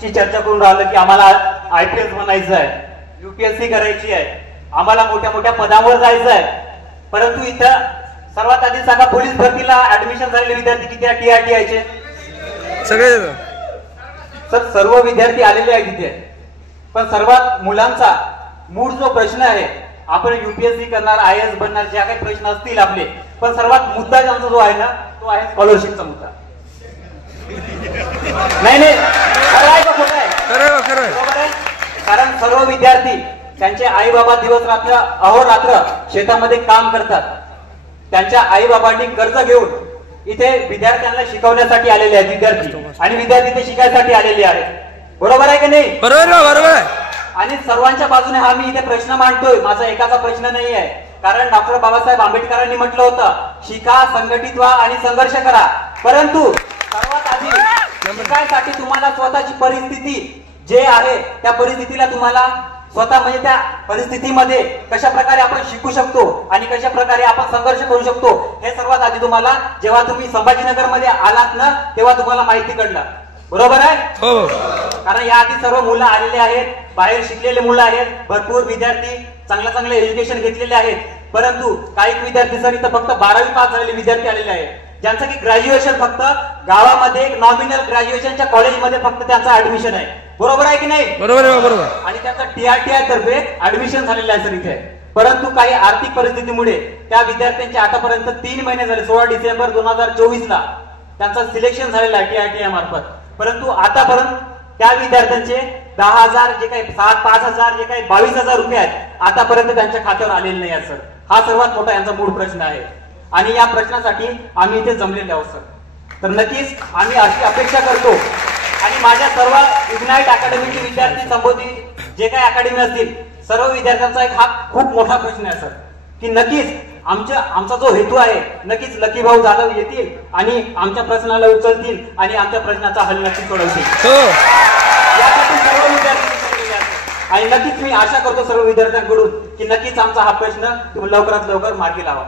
ची चर्चा करून राहिलो की आम्हाला IPS बनायचं आहे, UPSC करायची आहे, आम्हाला मोठ्या मोठ्या पदावर जायचं आहे. परंतु इथं सर्वात आधी सांगा, पोलीस भरतीला ऍडमिशन झालेले विद्यार्थी किती आहे? TRT चे सगळे सर सर्व विद्यार्थी आलेले आहेत तिथे. पण सर्वात मुलांचा मूळ जो प्रश्न आहे, आपण UPSC करणार, IAS बनणार, ज्या काही प्रश्न असतील आपले, पण सर्वात मुद्दा ज्यांचा जो आहे ना, तो आहे स्कॉलरशिपचा मुद्दा. नाही नाही, खरं आहे का खोटं आहे? खरं बरोबर आहे. कारण सर्व विद्यार्थी त्यांचे आई बाबा दिवस रात्र अहोरात्र शेतामध्ये काम करतात. त्यांच्या आई बाबांनी कर्ज घेऊन इथे विद्यार्थ्यांना शिकवण्यासाठी आलेले आहेत विद्यार्थी, आणि विद्यार्थी ते शिकायसाठी आलेले आहेत. बरोबर आहे की नाही? बरोबर. आणि सर्वांच्या बाजूने हा मी इथे प्रश्न मांडतोय, माझा एकाचा प्रश्न नाही आहे. कारण डॉक्टर बाबासाहेब आंबेडकरांनी म्हटलं होतं, शिका, संघटित व्हा आणि संघर्ष करा. परंतु सर्वात आधी शिकायसाठी तुम्हाला स्वतःची परिस्थिती जे आहे त्या परिस्थितीला तुम्हाला स्वतः म्हणजे त्या परिस्थितीमध्ये कशा प्रकारे आपण शिकू शकतो आणि कशा प्रकारे आपण संघर्ष करू शकतो हे सर्वात आधी तुम्हाला जेव्हा तुम्ही संभाजीनगर मध्ये आलात ना तेव्हा तुम्हाला माहिती कळलं. बरोबर आहे? हो. कारण याआधी सर्व मुलं आलेले आहेत, बाहेर शिकलेले मुलं आहेत, भरपूर विद्यार्थी चांगलं एज्युकेशन घेतलेले आहेत. परंतु काही विद्यार्थी सर इथं फक्त 12वी पास झालेले विद्यार्थी आलेले आहेत, ज्यांचं की ग्रॅज्युएशन फक्त गावामध्ये नॉमिनल ग्रॅज्युएशनच्या कॉलेजमध्ये फक्त त्यांचं ऍडमिशन आहे. बरोबर आहे की नाही? बरोबर. आणि त्यांचं TRTI तर्फे ऍडमिशन झालेलं आहे सर इथे. परंतु काही आर्थिक परिस्थितीमुळे त्या विद्यार्थ्यांचे आतापर्यंत 3 महिने झाले, 16 डिसेंबर 2024 ला त्यांचं सिलेक्शन झालेलं आहे TRTI मार्फत. परंतु आतापर्यंत त्या विद्यार्थ्यांचे 10,000 जे काही 5,000 जे काही 22,000 रुपये आहेत आतापर्यंत त्यांच्या खात्यावर आलेले नाही आहेत सर. हा सर्वात मोठा यांचा मूळ प्रश्न आहे आणि या प्रश्नासाठी आम्ही इथे जमलेले आहोत सर. तर नक्कीच आम्ही अशी अपेक्षा करतो आणि माझ्या सर्व इग्नाइट अकॅडमीचे विद्यार्थी संबोधित जे काही अकॅडमी असतील सर्व विद्यार्थ्यांचा एक हा खूप मोठा प्रश्न आहे सर, की नक्कीच आमचा जो हेतू आहे नक्कीच लकी भाऊ जाधव येतील आणि आमच्या प्रश्नाला उचलतील आणि आमच्या प्रश्नाचा हल नक्कीच सोडवतील. यासाठी सर्व विद्यार्थी आणि नक्कीच मी आशा करतो सर्व विद्यार्थ्यांकडून की नक्कीच आमचा हा प्रश्न लवकरात लवकर मार्गी लावा.